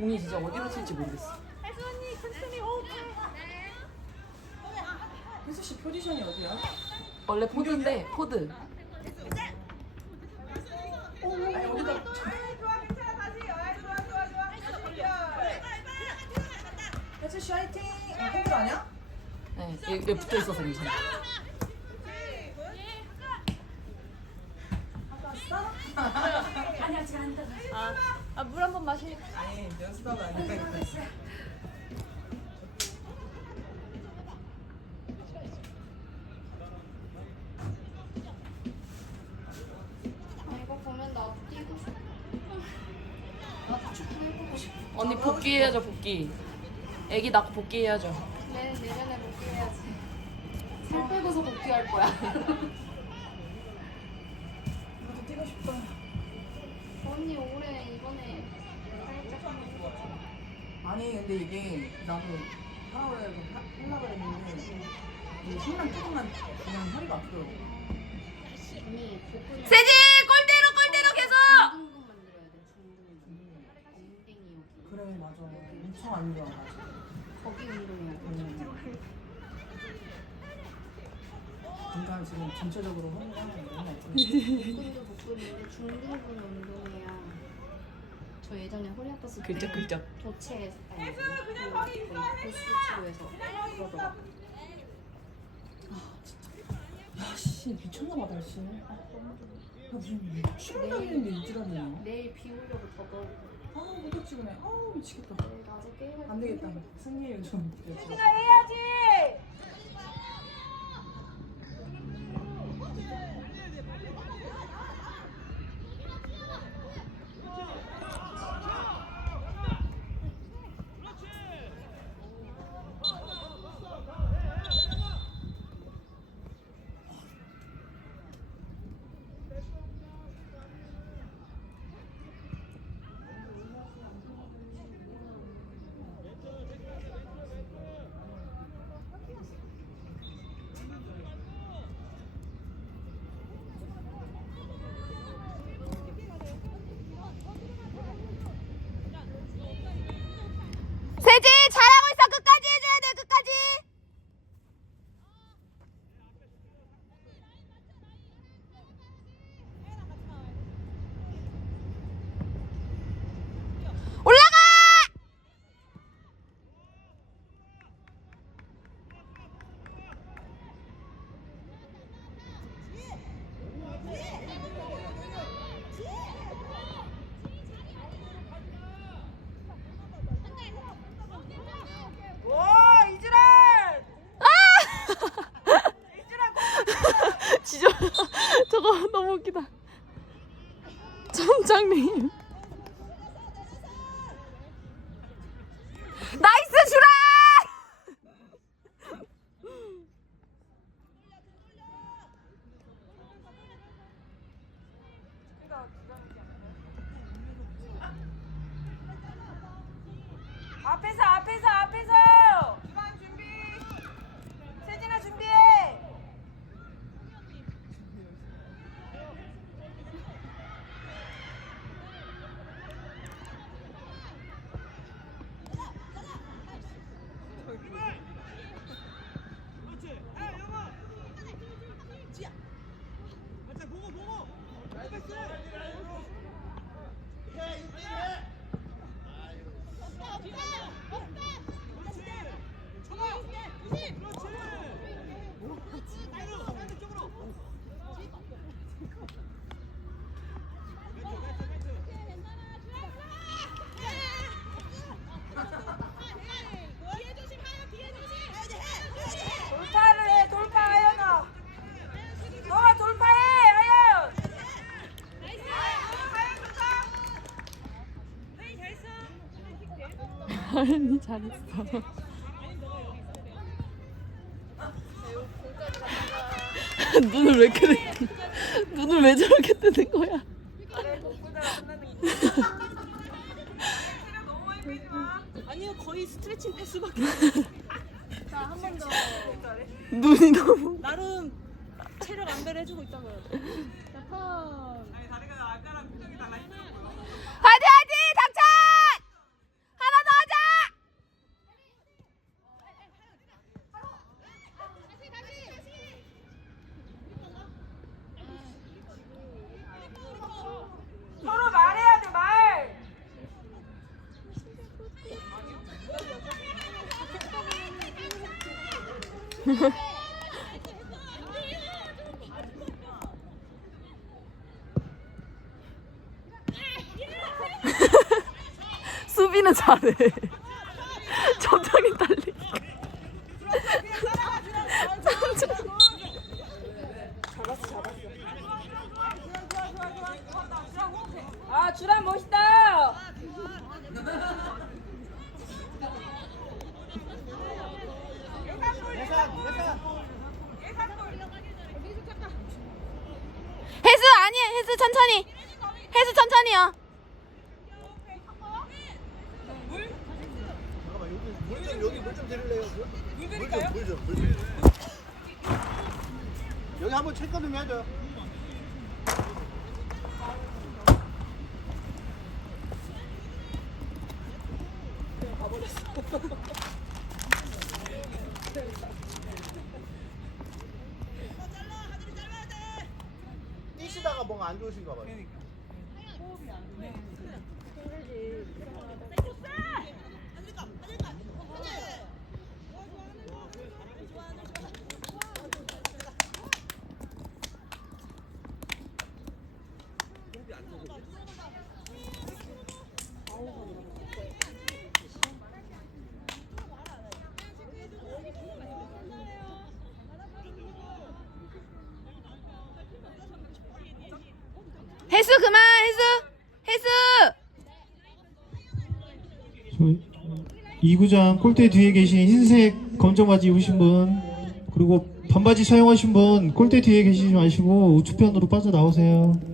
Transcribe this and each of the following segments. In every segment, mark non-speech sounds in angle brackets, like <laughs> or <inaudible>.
공이 진짜 어디로 튈지 모르겠어. 혜수 언니 천천히 오. 혜수 씨 포지션이 어디야? 원래 포드인데 포드. 아니 여기다 좋아 괜찮아 다시. 아 좋아 좋아 좋아. 다시 올려. 혜수 씨 화이팅! 어, 핸들 아니야? 네, 여기 붙어 있어서 괜찮아. 언니 복귀해야죠 복귀. 애기 낳고 복귀해야죠. 내 내년에 복귀해야지. 살 빼고서 복귀할 거야. 나도 뛰고 싶다. 언니 올해 이번에 살짝 아니 근데 이게 나도 하라고 하려고 했는데 이 신랑 조금만 그냥 허리가 아프더라고. 언니 복근 세지 골대로 골대로 계속. 중등근 만들어야 돼. 중등근. 엉덩이 여기. 그래 맞아. 엄청 안 좋아 맞아. 거기 운동해야 돼. 음. 그러니까 지금 전체적으로 허리가 맨날 복근도 복근인데 중등근 운동해야. 저 예전에 허리 아팠을 때 글쩍글쩍. 도체 아니 그냥 거기 있어. 보스 치료에서 그러더라고. 야 씨 미쳤나봐 날씨. 아, 야 무슨 추운 날인데 이지라네. 내일 비 오려고 더 더워. 아 무덥지근해. 아 미치겠다. 게임할 안 되겠다. 승리를 좀. 혜수가 해야지 잘하고 있어 끝까지 해줘야 돼 끝까지. 올라가! 와 이지란. 진짜 저거 너무 웃기다. <laughs> 점장님. 나이스 주라! 앞에서 앞에서 앞에서. 주방 준비. 세진아 준비해. 돌파를 해 돌파 하연아. 너가 돌파해 하연. 하연 좋다. 하연이 잘했어. <laughs> <laughs> 눈을 왜 그래? <laughs> 눈을 왜 저렇게 뜨는 거야? 아니요 거의 스트레칭 패스밖에. 자한 번 더. 눈이 너무. 나름 체력 안배를 해주고 있다고요. 자 턴. 화이팅 화이팅 당찬! <laughs> 수비는 잘해. 점장이 달리. 아 주란 멋있다. 혜수 아니 혜수 천천히. 혜수 천천히요. 물좀 여기 물 좀 드릴래요? 물좀 물좀 물 좀. 여기 한번 체크 좀 해줘. 뛰시다가 뭔가 안 좋으신가 봐요. 혜수 그만 혜수 2구장 골대 뒤에 계신 흰색 검정 바지 입으신 분 그리고 반바지 사용하신 분 골대 뒤에 계시지 마시고 우측편으로 빠져나오세요.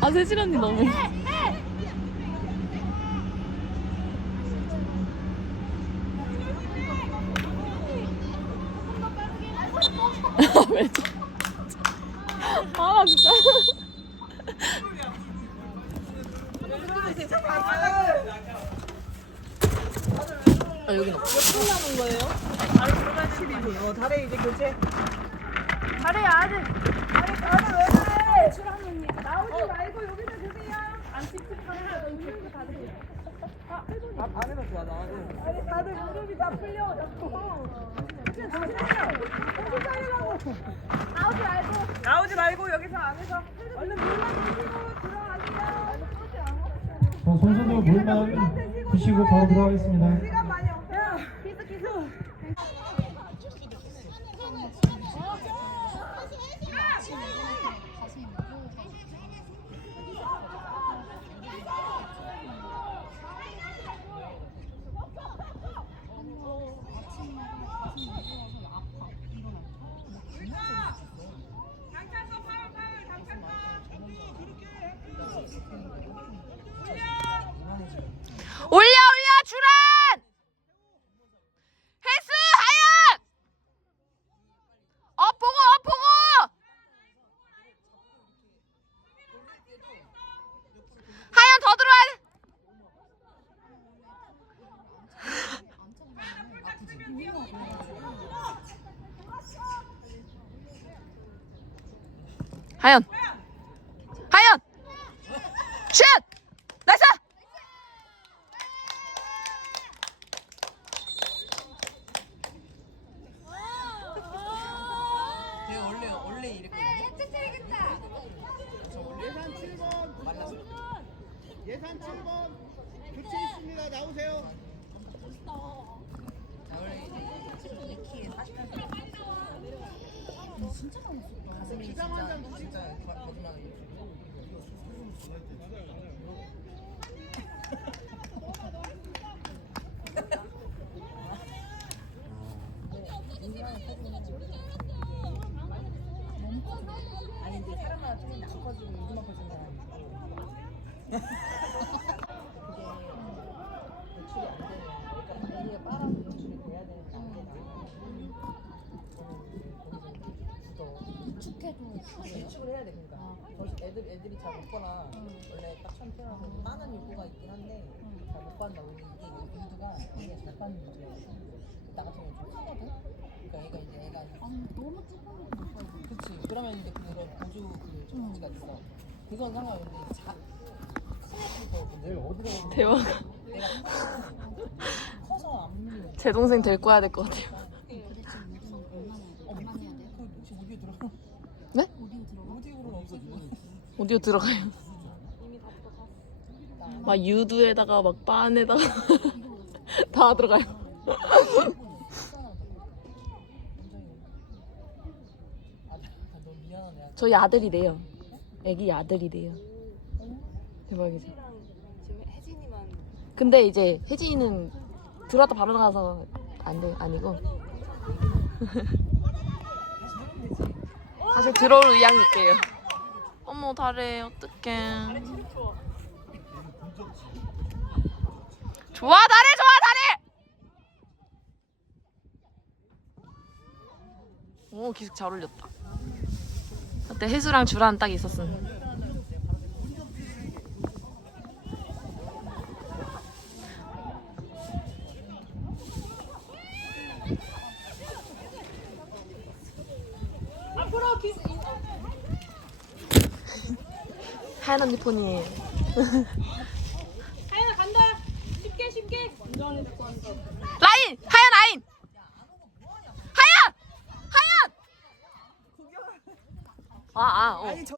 아 세진 언니 너무. 왜 저? 아 진짜. 아 여긴 없어. 어, 다리 이제 교체. 잘해 아들. 아니 다들 왜 그래? 출한 언니. 나오지 말고 여기서 드세요. 안 찝찝하면 있는 거다 드세요. 안 해면 좋아, 나는. 아니 다들 무릎이 다 풀려 자꾸. 그냥 조심해요. 정신 차리라고. 나오지 말고. 나오지 말고 여기서 안에서 얼른 물만 드시고 들어가세요. 물만 드시고 바로 들어가겠습니다. 시간 많이 없어요. 기스 기스. 올려 올려 주란. 혜수 하연. 어 보고 어 보고. 하연 더 들어와야 돼. 하연. 하연. 슛. 나이스. 제가 원래, 원래 이랬거든요. 예산 7번. 예산 7번. 교체 있습니다. 나오세요. 자, 원래 이제 키에 40cm. 진짜 가슴이 진짜, 진짜 거짓말 아니 근데 사람마다 틀린데 안 커지고 이만 커진 사람이 그게 노출이 안 되는 그러니까 우리가 빨아서 노출이 돼야 되는 예측을 해야 돼 그러니까 저 애들 애들이 잘 못 거나 원래 딱 처음 태어나서 빠는 욕구가 있긴 한데 잘 못 간다 근데 이게 유두가 얘가 잘 빠는 유두야 나 같은 경우 좀 크거든? 그러니까 얘가 이제 애가 너무 조금 그치. 그러면 이제 그런 보조 그 조치가 있어. 그건 상관없는데 자. 내가 커서 안 물려 제 동생 데리고 와야 될 것 같아요. 도대체 우리는 얼마나 얼마나 해야 돼? 그 혹시 오디오 들어가? 네? 오디오 들어가? 오디오로는 없 어디로 들어가요? 막 유두에다가 막 빤에다가 <laughs> 다 들어가요. <laughs> 저희 아들이래요. 애기 아들이래요. 대박이죠. 근데 이제 혜진이는 들어왔다 바로 나가서 안 돼, 아니고. 다시 들어올 의향이 있게요. 어머, 다래, 어떡해. 좋아, 다래, 좋아, 다래! 오, 기숙 잘 어울렸다. 그때 혜수랑 주란 딱 있었음. 하얀 언니 폰이에요.